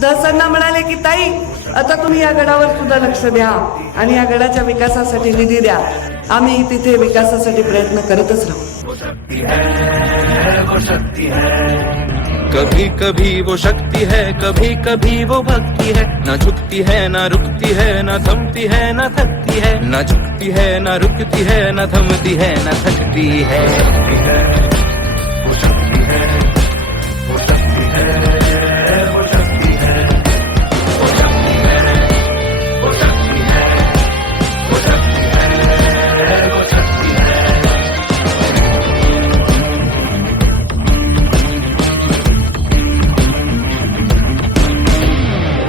दसऱ्यांना म्हणाले की ताई आता तुम्ही या गडावर सुद्धा लक्ष द्या आणि या गडाच्या विकासासाठी निधी द्या, आम्ही तिथे विकासासाठी प्रयत्न करतच राहू. कभी कभी वो शक्ति है, कभी कभी वो भक्ति है, ना झुकती है ना रुकती है, ना थमती है ना थकती है, ना झुकती है ना रुकती है, ना थमती है ना थकती है.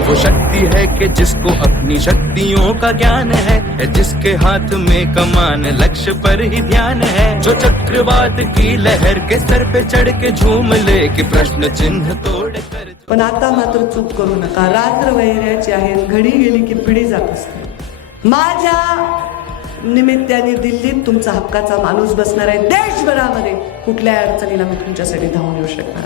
वो शक्ति है कि जिसको अपनी शक्तियों का ज्ञान है, जिसके हाथ में कमान लक्ष्य पर ही ध्यान है, जो चक्रवात की लहर के सर पे चढ़ के झूम ले कि प्रश्न चिन्ह तोड़ कर. पण आता मात्र चूक करू नका. रात्र वैराची आहे, घडी गेली की पिढी जात असते. माझ्या निमित्ताने दिल्लीत तुमचा हक्काचा माणूस बसणार आहे. देशभरामध्ये कुठल्या अडचणीला मी तुमच्यासाठी धावून येऊ शकणार.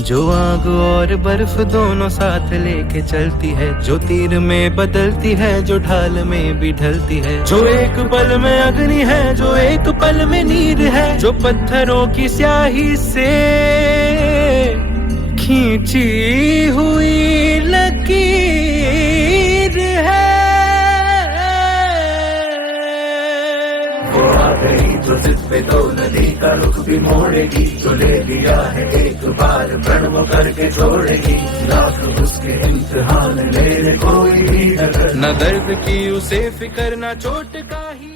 जो आग और बर्फ दोनों साथ लेके चलती है, जो तीर में बदलती है, जो ढाल में भी ढलती है, जो एक पल में अग्नि है, जो एक पल में नीर है, जो पत्थरों की स्याही से खींची हुई लकीर है. वो आ गई तो जिद पे तो नदी का रुख भी मोड़ेगी, जो ले लिया है एक बार प्रण वो करके छोड़ेगी. लाख उसके इम्तिहान मेरे कोई भी न दर्द की उसे फिक्र, न चोट का ही